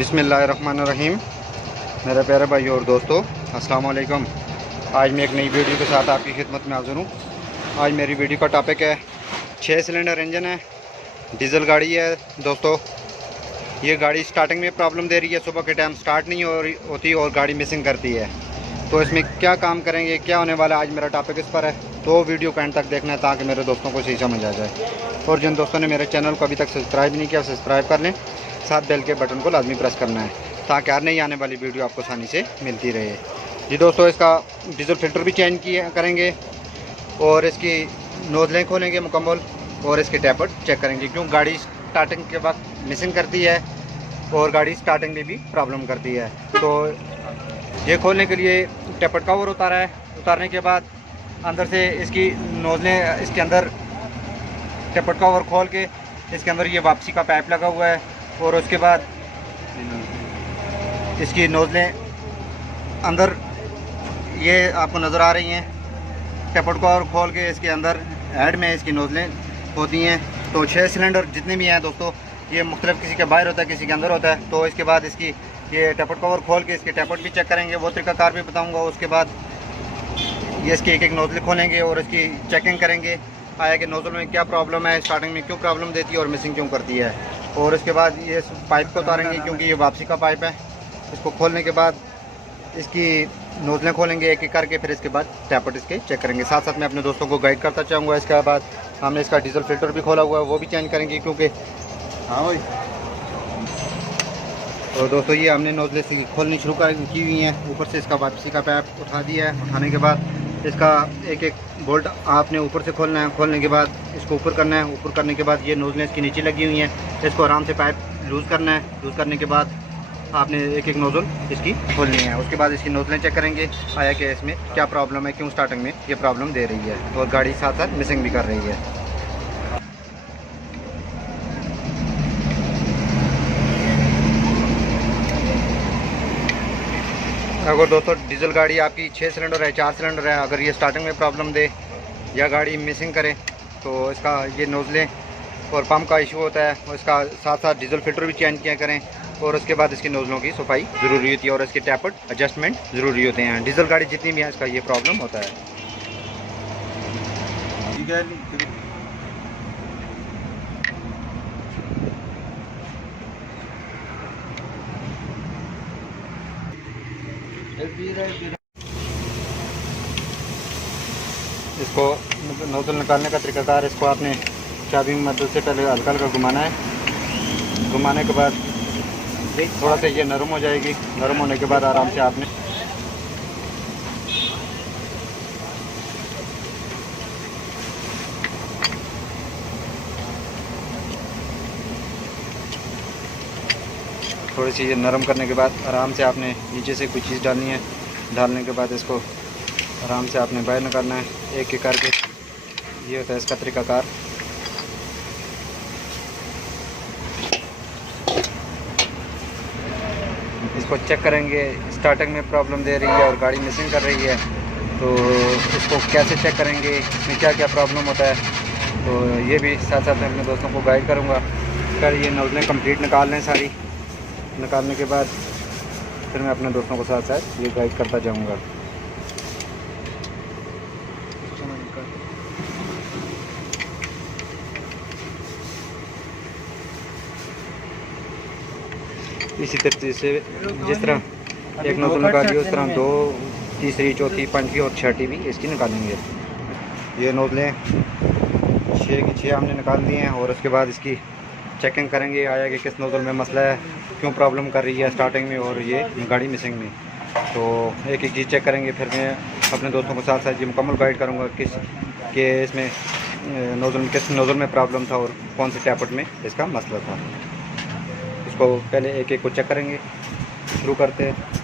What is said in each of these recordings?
बिस्मिल्लाहिर्रहमानिर्रहीम। मेरे प्यारे भाई और दोस्तों, अस्सलाम वालेकुम। आज मैं एक नई वीडियो के साथ आपकी खिदमत में हाज़िर हूँ। आज मेरी वीडियो का टॉपिक है 6 सिलेंडर इंजन है, डीज़ल गाड़ी है। दोस्तों, ये गाड़ी स्टार्टिंग में प्रॉब्लम दे रही है, सुबह के टाइम स्टार्ट नहीं होती और गाड़ी मिसिंग करती है। तो इसमें क्या काम करेंगे, क्या होने वाला है, आज मेरा टॉपिक इस पर है। तो वीडियो को एंड तक देखना है ताकि मेरे दोस्तों को सही समझ आ जाए। और जिन दोस्तों ने मेरे चैनल को अभी तक सब्सक्राइब नहीं किया, सब्सक्राइब कर लें। साथ बेल के बटन को लाजमी प्रेस करना है ताकि हर नई आने वाली वीडियो आपको आसानी से मिलती रहे। जी दोस्तों, इसका डीजल फिल्टर भी चेंज करेंगे और इसकी नोज़लें खोलेंगे मुकम्मल और इसके टैपर चेक करेंगे, क्यों गाड़ी स्टार्टिंग के वक्त मिसिंग करती है और गाड़ी स्टार्टिंग में भी प्रॉब्लम करती है। तो ये खोलने के लिए टैपर कवर उतारा है। उतारने के बाद अंदर से इसकी नोज़लें, इसके अंदर टैपर कवर खोल के इसके अंदर ये वापसी का पाइप लगा हुआ है और उसके बाद इसकी नोज़लें अंदर ये आपको नज़र आ रही हैं। टैपर कवर खोल के इसके अंदर हेड में इसकी नोज़लें होती हैं। तो 6 सिलेंडर जितने भी हैं दोस्तों, ये मुख्तलिफ, किसी के बाहर होता है, किसी के अंदर होता है। तो इसके बाद इसकी ये टैपर कवर खोल के इसके टैपर भी चेक करेंगे, वो तरीक़ाकार भी बताऊँगा। उसके बाद ये इसकी एक एक नोज़लें खोलेंगे और इसकी चेकिंग करेंगे, आया कि नोज़ल में क्या प्रॉब्लम है, स्टार्टिंग में क्यों प्रॉब्लम देती है और मिसिंग क्यों करती है। और इसके बाद ये पाइप को उतारेंगे, क्योंकि ये वापसी का पाइप है। इसको खोलने के बाद इसकी नोज़लें खोलेंगे एक एक करके, फिर इसके बाद टैपर इसके चेक करेंगे। साथ साथ मैं अपने दोस्तों को गाइड करता चाहूँगा। इसके बाद हमने इसका डीजल फिल्टर भी खोला हुआ है, वो भी चेंज करेंगे, क्योंकि हाँ भाई। तो दोस्तों, ये हमने नोज़लें खोलनी शुरू की हुई हैं। ऊपर से इसका वापसी का पाइप उठा दिया है। उठाने के बाद इसका एक एक बोल्ट आपने ऊपर से खोलना है। खोलने के बाद इसको ऊपर करना है। ऊपर करने के बाद ये नोज़लें इसकी नीचे लगी हुई हैं, इसको आराम से पाइप लूज़ करना है। लूज़ करने के बाद आपने एक एक नोज़ल इसकी खोलनी है। उसके बाद इसकी नोज़लें चेक करेंगे, आया कि इसमें क्या प्रॉब्लम है, क्यों स्टार्टिंग में ये प्रॉब्लम दे रही है और गाड़ी साथ साथ मिसिंग भी कर रही है। अगर दोस्तों डीजल गाड़ी आपकी 6 सिलेंडर है, 4 सिलेंडर है, अगर ये स्टार्टिंग में प्रॉब्लम दे या गाड़ी मिसिंग करे, तो इसका ये नोज़लें और पंप का इशू होता है। और इसका साथ साथ डीजल फिल्टर भी चेंज किया करें। और उसके बाद इसकी नोज़लों की सफाई ज़रूरी होती है और इसके टैपर एडजस्टमेंट ज़रूरी होते हैं। डीजल गाड़ी जितनी भी है, इसका ये प्रॉब्लम होता है। इसको नोज़ल निकालने का तरीकाकार, इसको आपने चाबी की मदद से पहले हल्का हल्का घुमाना है। घुमाने के बाद थोड़ा सा ये नरम हो जाएगी। नरम होने के बाद आराम से आपने थोड़ी सी ये नरम करने के बाद आराम से आपने नीचे से कोई चीज़ डालनी है। डालने के बाद इसको आराम से आपने बाहर निकालना है एक एक करके। ये होता है इसका तरीकाकार। इसको चेक करेंगे, स्टार्टिंग में प्रॉब्लम दे रही है और गाड़ी मिसिंग कर रही है, तो इसको कैसे चेक करेंगे, इसमें क्या क्या प्रॉब्लम होता है। तो ये भी साथ साथ मैं अपने दोस्तों को गाइड करूँगा। फिर ये नोज़लें कंप्लीट निकाल लें सारी। निकालने के बाद फिर मैं अपने दोस्तों को साथ साथ ये गाइड करता जाऊँगा। इसी तरह से जिस तरह एक नोज़ल निकाली उस तरह 2, तीसरी, चौथी, पाँचवीं और छठी भी इसकी निकालेंगे। ये नोज़लें 6 की 6 हमने निकाल दिए हैं और उसके बाद इसकी चेकिंग करेंगे, आया कि किस नोज़ल में मसला है, क्यों प्रॉब्लम कर रही है स्टार्टिंग में और ये गाड़ी मिसिंग में। तो एक एक चीज़ चेक करेंगे। फिर मैं अपने दोस्तों को साथ साथ ये मुकम्मल गाइड करूँगा कि इसमें किस नोज़ल में प्रॉब्लम था और कौन से टैपर में इसका मसला था। इसको पहले एक एक को चेक करेंगे। शुरू करते हैं।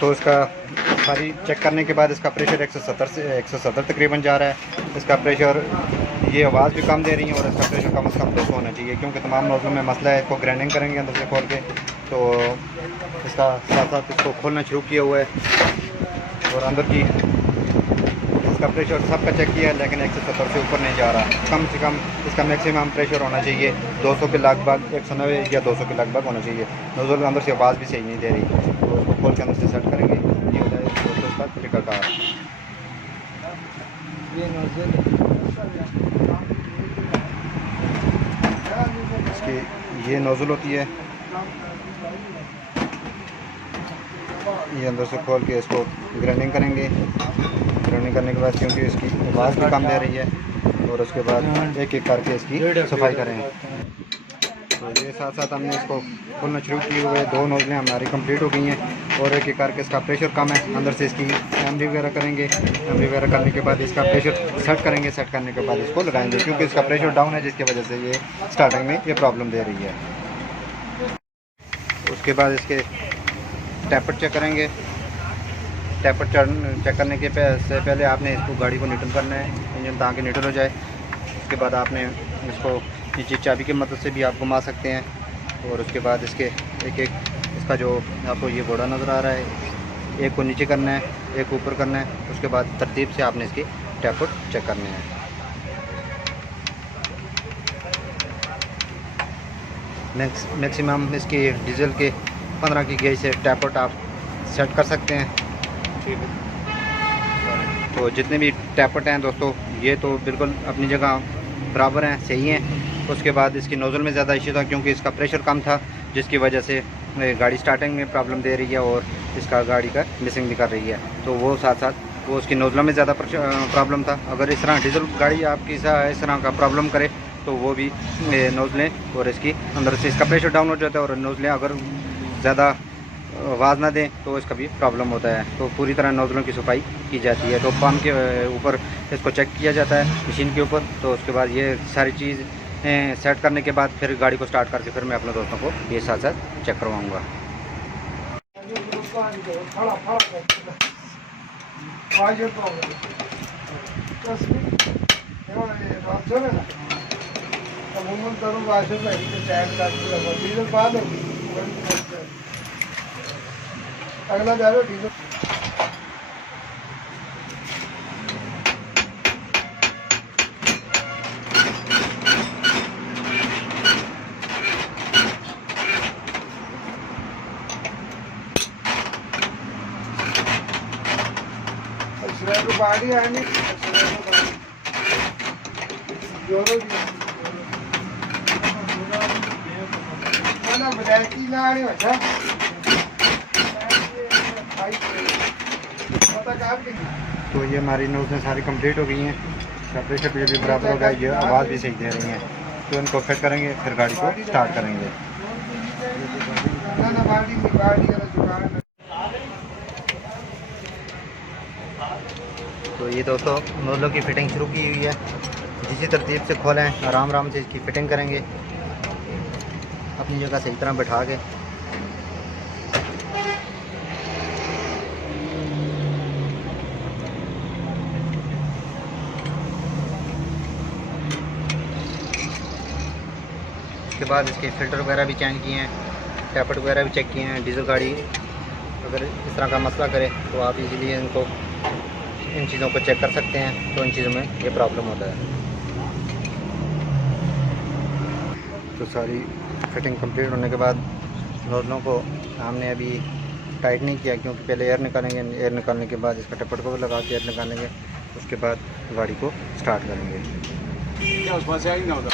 दोस्तों इसका सारी चेक करने के बाद इसका प्रेशर 170 तकरीबन जा रहा है। इसका प्रेशर, ये आवाज़ भी कम दे रही है और इसका प्रेशर कम से कम 200 होना चाहिए, क्योंकि तमाम नोज़लों में मसला है। इसको ग्राइंडिंग करेंगे अंदर से खोल के, तो इसका साथ साथ इसको खोलना शुरू किया हुआ है और अंदर की इसका प्रेशर सबका चेक किया है, लेकिन 170 से ऊपर नहीं जा रहा। कम से कम इसका मैक्सिमम प्रेशर होना चाहिए 200 के लगभग, 190 या 200 के लगभग होना चाहिए। नोज़ल अंदर से आवाज़ भी सही नहीं दे रही, तो इसको खोल के अंदर से सेट करेंगे। ये हो जाए दोस्तों इसका तरीकाकार। इसकी ये नोज़ल होती है, ये अंदर से खोल के इसको ग्राइंडिंग करेंगे। ग्राइंडिंग करने के बाद, क्योंकि इसकी आवाज़ भी कम दे रही है, और उसके बाद एक एक करके इसकी सफाई करेंगे। तो ये साथ साथ हमने इसको खोलना शुरू किए हुए, 2 नोज़लें हमारी कंप्लीट हो गई हैं और एक एक करके इसका प्रेशर कम है। अंदर से इसकी एमडी वगैरह करेंगे। एमडी वगैरह करने के बाद इसका प्रेशर सेट करेंगे। सेट करने के बाद इसको लगाएंगे, क्योंकि इसका प्रेशर डाउन है, जिसकी वजह से ये स्टार्टिंग में ये प्रॉब्लम दे रही है। उसके बाद इसके टैपर चेक करेंगे। टैपर चेक करने के से पहले आपने इसको गाड़ी को न्यूट्रल करना है, इंजन ताकि न्यूट्रल हो जाए। उसके बाद आपने इसको नीचे चाबी की मदद से भी आप घुमा सकते हैं, और उसके बाद इसके एक एक इसका जो आपको ये घोड़ा नज़र आ रहा है, एक को नीचे करना है, एक ऊपर करना है। उसके बाद तरतीब से आपने इसकी टैपर चेक करने हैं। मैक्सिमम इसकी डीजल के 15 की गेज से टैपर आप सेट कर सकते हैं। तो जितने भी टैपट हैं दोस्तों, ये तो बिल्कुल अपनी जगह बराबर हैं, सही हैं। उसके बाद इसकी नोज़ल में ज़्यादा इश्यू था, क्योंकि इसका प्रेशर कम था, जिसकी वजह से गाड़ी स्टार्टिंग में प्रॉब्लम दे रही है और इसका गाड़ी का मिसिंग भी कर रही है। तो वो साथ साथ वो उसकी नोज़लों में ज़्यादा प्रॉब्लम था। अगर इस तरह डीजल गाड़ी आपकी इस तरह का प्रॉब्लम करे, तो वो भी नोज़लें और इसकी अंदर से इसका प्रेशर डाउन हो जाता है, और नोज़लें अगर ज़्यादा आवाज़ ना दें तो इसका भी प्रॉब्लम होता है। तो पूरी तरह नोज़लों की सफाई की जाती है। तो पंप के ऊपर इसको चेक किया जाता है, मशीन के ऊपर। तो उसके बाद ये सारी चीज़ सेट करने के बाद फिर गाड़ी को स्टार्ट करके फिर मैं अपने दोस्तों को ये साथ साथ चेक करवाऊँगा। अगला जा रहा है डीजल। गाड़ी आनी तो ये हमारी नोज़लें सारी कंप्लीट हो गई हैं। प्रेशर भी बराबर हो गया, ये आवाज़ भी सही दे रही हैं। तो इनको फिट करेंगे, फिर गाड़ी को स्टार्ट करेंगे। तो ये दोस्तों नोज़लों की फ़िटिंग शुरू की हुई है। जिस तरतीब से खोलें, आराम आराम से इसकी फ़िटिंग करेंगे, अपनी जगह सही तरह बैठा के। उसके बाद इसके फ़िल्टर वगैरह भी चेंज किए हैं, टैपट वगैरह भी चेक किए हैं। डीजल गाड़ी अगर इस तरह का मसला करे तो आप इजीली इनको इन चीज़ों को चेक कर सकते हैं। तो इन चीज़ों में ये प्रॉब्लम होता है। तो सारी फिटिंग कंप्लीट होने के बाद नोज़लों को हमने अभी टाइट नहीं किया, क्योंकि पहले एयर निकालेंगे। एयर निकालने के बाद इसका टैपट को लगा के एयर निकालेंगे। उसके बाद गाड़ी को स्टार्ट करेंगे। क्या उस पास आएगी ना होगा।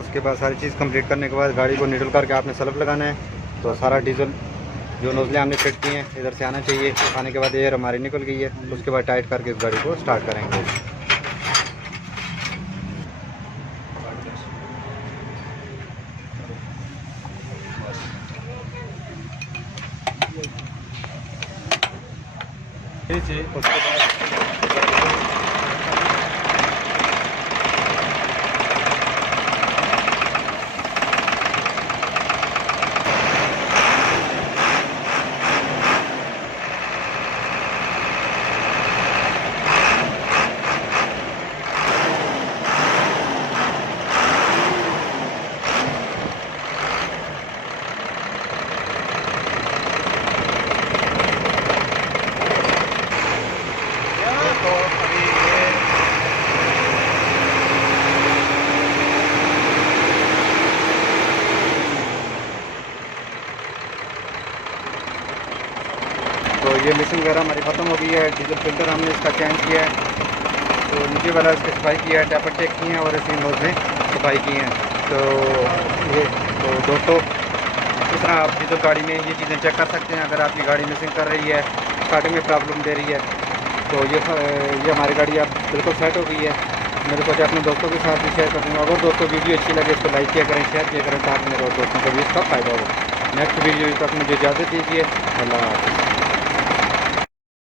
उसके बाद सारी चीज़ कंप्लीट करने के बाद गाड़ी को न्यूट्रल करके आपने सल्फ लगाना है। तो सारा डीजल जो नोज़लें हमने फिट की हैं इधर से आना चाहिए। आने के बाद एयर हमारी निकल गई है। उसके बाद टाइट करके इस गाड़ी को स्टार्ट करेंगे। उसके बाद तो ये मिसिंग वगैरह हमारी ख़त्म हो गई है। डीजल फिल्टर हमने इसका चेंज किया है, तो नीचे वाला इसकी सफाई किया है, टैपर चेक किए हैं और इसी नोज में सफाई की हैं। तो ये तो दोस्तों इस तरह आप डीजल गाड़ी में ये चीज़ें चेक कर सकते हैं। अगर आपकी गाड़ी मिसिंग कर रही है, स्टार्टिंग में प्रॉब्लम दे रही है, तो ये हमारी गाड़ी अब बिल्कुल सेट हो गई है। मेरे सोचा अपने दोस्तों के साथ भी शेयर कर दूँगा। अगर दोस्तों वीडियो अच्छी लगे इसको लाइक किया करें, शेयर किया करें, ताकि मेरे और दोस्तों को भी इसका फ़ायदा हो। नेक्स्ट वीडियो तक मुझे इजाज़त दीजिए। अल्लाह हाफ़िज़।